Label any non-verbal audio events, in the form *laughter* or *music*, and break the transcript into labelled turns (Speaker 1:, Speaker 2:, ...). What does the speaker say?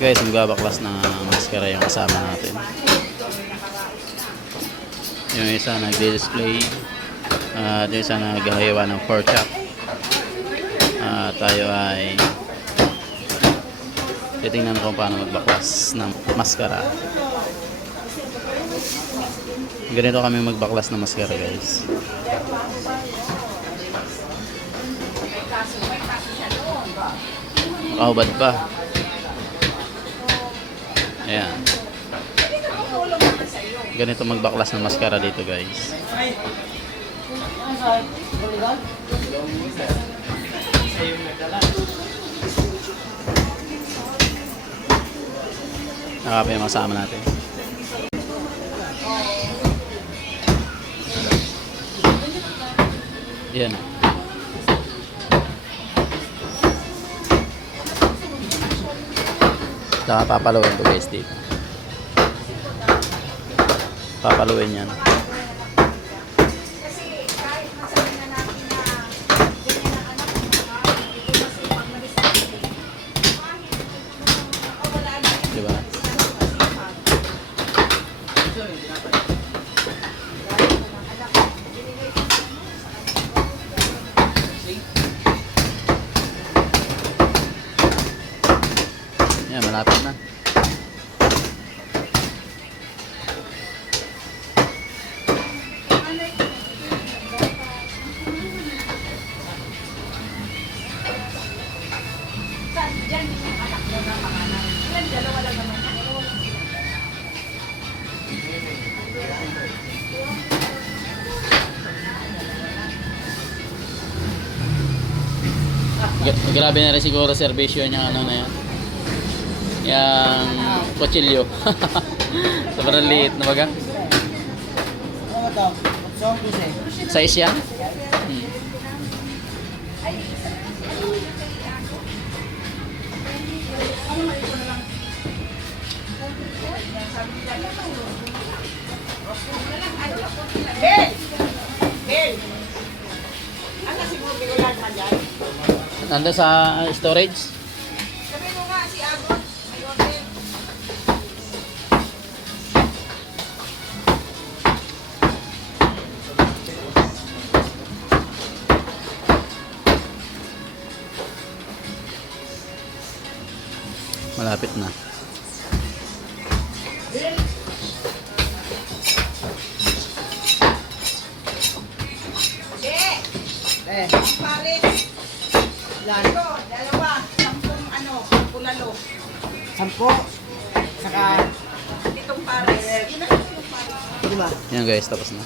Speaker 1: Guys, magbabaklas ng maskara yung kasama natin. Yung isa nagdi-display. At yung isa naghahayawa ng pork chop. At tayo ay titingnan kung paano magbaklas ng maskara. Ganito kami magbaklas ng maskara guys. Makahubad pa. Ayan. Ganito magbaklas ng maskara dito guys. Nakapa yung kasama natin. Yan. Saka papaluin to guys dito. Papaluin yan. Yan, malapit na. Gra- Grabe na rin siguro servisyo niya ano na yan. Yang kutsilyo. *laughs* Sobrang liit na baga.
Speaker 2: To? Song kasi.
Speaker 1: Size yan? Hmm.
Speaker 3: Bel! Bel! Ano siguro binulan man dyan?
Speaker 1: Nandun sa storage? Malapit na.
Speaker 2: Eh,
Speaker 3: Pares!
Speaker 2: yan.
Speaker 3: Ito, dalawa, sampung ano, pulalo.
Speaker 2: Sampo. Saka,
Speaker 3: Itong pares. Yun na itong pares.
Speaker 2: di ba?
Speaker 1: Yan guys, tapos na.